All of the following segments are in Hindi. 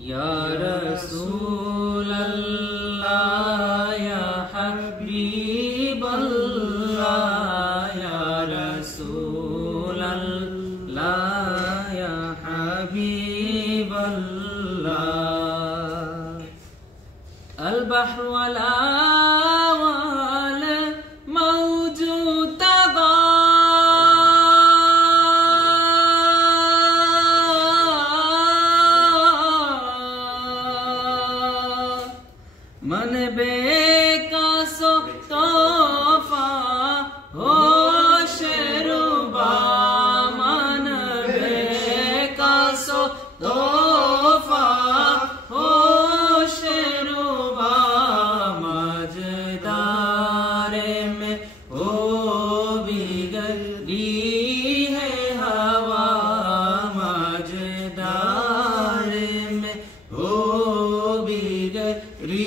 या रसूल अल्लाह या हबीब अल्लाह या रसूल अल्लाह या हबीब अल्लाह अल बहर वला मन बेकासो तोहफा हो शेरुबा मन बेकासो तोहफा हो शेरुबा मजदारे में हो बिगड़ी है हवा मजदारे में हो बिगड़ी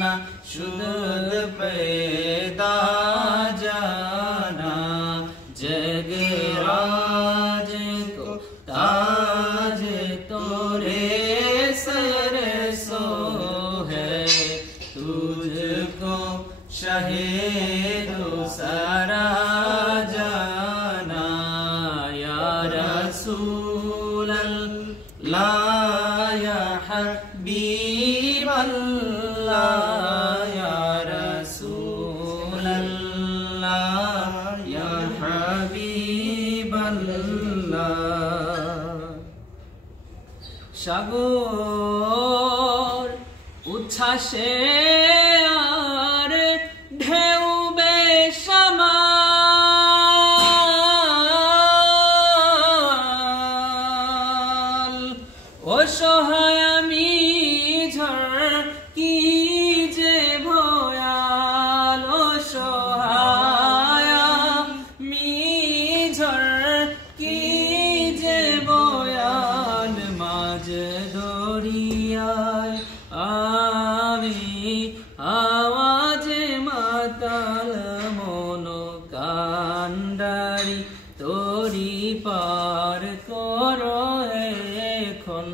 न शुद्ध पैदा जाना जगराज को ताज तोरे सर सो है तुझको शहीदो सारा जाना या रसूल अल्लाह या हबीब अल्लाह या रसूल अल्लाह या हबीब अल्लाह সাগর উচ্ছ্বাসে আর ঢেউ বেসামাল অসহায় আমি ঝড় কি যে ভয়াল অসহায় আমি ঝড় কি যে বয়াল মাঝ দরিয়ায় আমি আওয়াজে মাতাল মন কান্ডারি তোরি পার করো এখন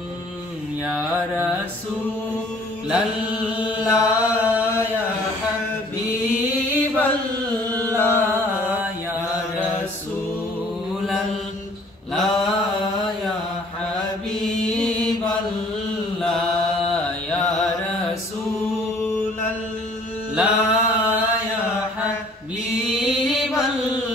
ইয়া রাসূল আল্লাহ ইয়া হাবিব আল্লাহ ইয়া রাসূল আল্লাহ ইয়া হাবিব আল্লাহ ইয়া রাসূল আল্লাহ ইয়া হাবিব আল্লাহ